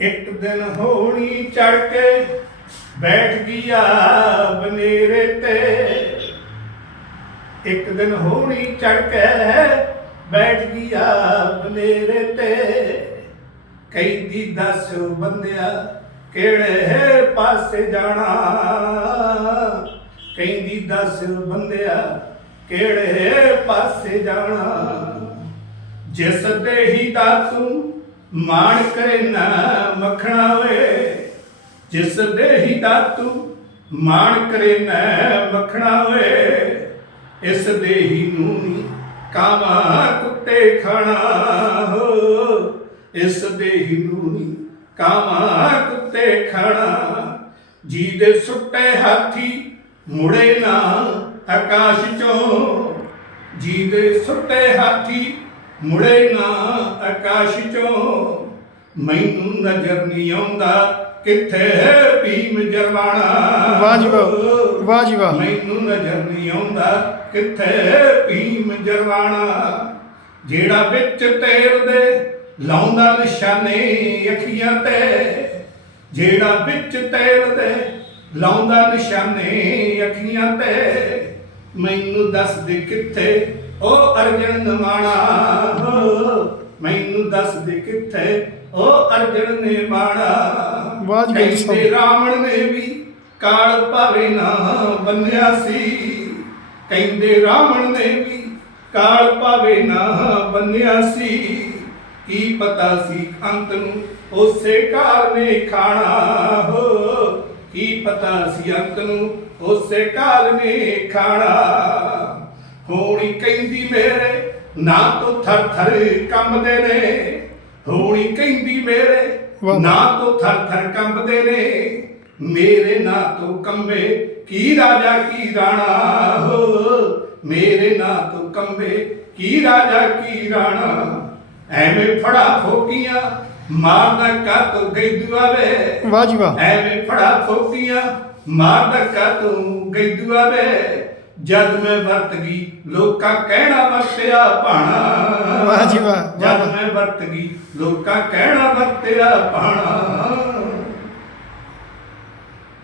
ਇੱਕ ਦਿਨ ਹੋਣੀ ਚੜ ਕੇ ਬੈਠ ਗਿਆ ਬਨੇਰੇ ਤੇ। ਇੱਕ ਦਿਨ ਹੋਣੀ ਚੜ ਕੇ ਬੈਠ ਗਿਆ ਬਨੇਰੇ ਤੇ। ਕਹਿੰਦੀ, ਦੱਸ ਬੰਦਿਆ ਕਿਹੜੇ ਪਾਸੇ ਜਾਣਾ? ਕਹਿੰਦੀ, ਦੱਸ ਬੰਦਿਆ ਕਿਹੜੇ ਪਾਸੇ ਜਾਣਾ? ਜਿਸ ਦੇ ਹੀ ਦਾ ਤੂੰ ਮਾਣ ਕਰੇ ਨਾ ਮੱਖਣਾ ਵੇ, ਜਿਸ ਦੇ ਹੀ ਦਾ ਤੂੰ ਮਾਣ ਕਰੇ ਨਾ ਮੱਖਣਾ ਵੇ, ਇਸ ਦੇ ਹੀ ਨੂੰ ਨੀ ਕਾਵਾ ਕੁੱਤੇ ਖਾਣਾ ਹੋ, ਇਸ ਦੇ ਹੀ ਨੂੰ ਨੀ ਕਾਵਾ ਕੁੱਤੇ ਖਾਣਾ। ਜੀ ਦੇ ਸੁੱਟੇ ਹਾਥੀ ਮੁੜੇ ਨਾ ਆਕਾਸ਼ ਚੋਂ ਜੀ ਦੇ ਸੁੱਟੇ ਹਾਥੀ ਮੁੜੇ ਨਾ ਆਕਾਸ਼ ਚੋਂ। ਮੈਨੂੰ ਨਜ਼ਰ ਨਹੀਂ ਆਉਂਦਾ ਕਿੱਥੇ ਭੀਮ ਜਰਵਾਣਾ। ਵਾਹ ਜੀ ਵਾਹ। ਵਾਹ ਜੀ ਵਾਹ। ਮੈਨੂੰ ਨਜ਼ਰ ਨਹੀਂ ਆਉਂਦਾ ਕਿੱਥੇ ਭੀਮ ਜਰਵਾਣਾ। ਜਿਹੜਾ ਵਿੱਚ ਤੇਰ ਦੇ ਲਾਉਂਦਾ ਨਿਸ਼ਾਨੇ ਅੱਖੀਆਂ ਤੇ। ਜਿਹੜਾ ਵਿੱਚ ਤੇਰ ਦੇ ਲਾਉਂਦਾ ਨਿਸ਼ਾਨੇ ਅੱਖੀਆਂ ਤੇ। ਮੈਨੂੰ ਦੱਸ ਦੇ ਕਿੱਥੇ ਉਹ ਅਰਜਨ ਨਮਾਣਾ। ਹੋ ਦੱਸ ਦੇ ਕਿੱਥੇ? ਉਹ ਅਰਜਨ ਨੇ ਮਾਣਾ ਵਾਹ ਜੀ, ਬਿਲਕੁਲ ਸਹੀ। ਕਹਿੰਦੇ ਰਾਵਣ ਨੇ ਵੀ ਕਾਲ ਭਾਵੇ ਨਾ ਬੰਨਿਆ ਸੀ। ਕਹਿੰਦੇ ਰਾਵਣ ਨੇ ਵੀ ਕਾਲ ਭਾਵੇ ਨਾ ਬੰਨਿਆ ਸੀ। ਕੀ ਪਤਾ ਸੀ ਅੰਤ ਨੂੰ ਉਸੇ ਕਾਲ ਨੇ ਖਾਣਾ? ਹੋ ਕੀ ਪਤਾ ਸੀ ਅੰਤ ਨੂੰ ਉਸੇ ਕਾਲ ਨੇ ਖਾਣਾ? ਹੋਣੀ ਕਹਿੰਦੀ ਮੇਰੇ ਨਾ ਤੋਂ ਥਰ ਥਰ ਕੰਬਦੇ ਨੇ ਹੋਣੀ ਕਹਿੰਦੀ ਮੇਰੇ। ਨਾ ਤੋਂ ਥਰ ਥਰ ਕੰਬਦੇ ਨੇ ਮੇਰੇ ਨਾਂ ਤੋਂ ਕੰਬੇ ਕੀ ਰਾਜਾ ਕੀ ਰਾਣਾ ਹੋ। ਮੇਰੇ ਨਾਂ ਤੋਂ ਕੰਬੇ ਕੀ ਰਾਜਾ ਕੀ ਰਾਣਾ। ਐਵੇਂ ਫੜਾ ਫੋਕੀਆਂ ਮਾਰਦਾ ਕਾ ਤੋ ਗਈ ਦੁਆਵੇ ਵਾਹ ਜੀ ਵਾਹ। ਐਵੇਂ ਫੜਾ ਫੋਕੀਆਂ ਮਾਰਦਾ ਕਾ ਤੂੰ ਗਈ ਦੁਆਵੇ ਜਦ ਮੈਂ ਵਰਤ ਗਈ ਲੋਕਾਂ ਕਹਿਣਾ ਵਰਤਿਆ ਭਾਣਾ ਵਾਹ ਜੀ ਵਾਹ, ਜਦ। ਮੈਂ ਵਰਤ ਗਈ ਲੋਕਾਂ ਕਹਿਣਾ ਵਰਤਿਆ ਭਾਣਾ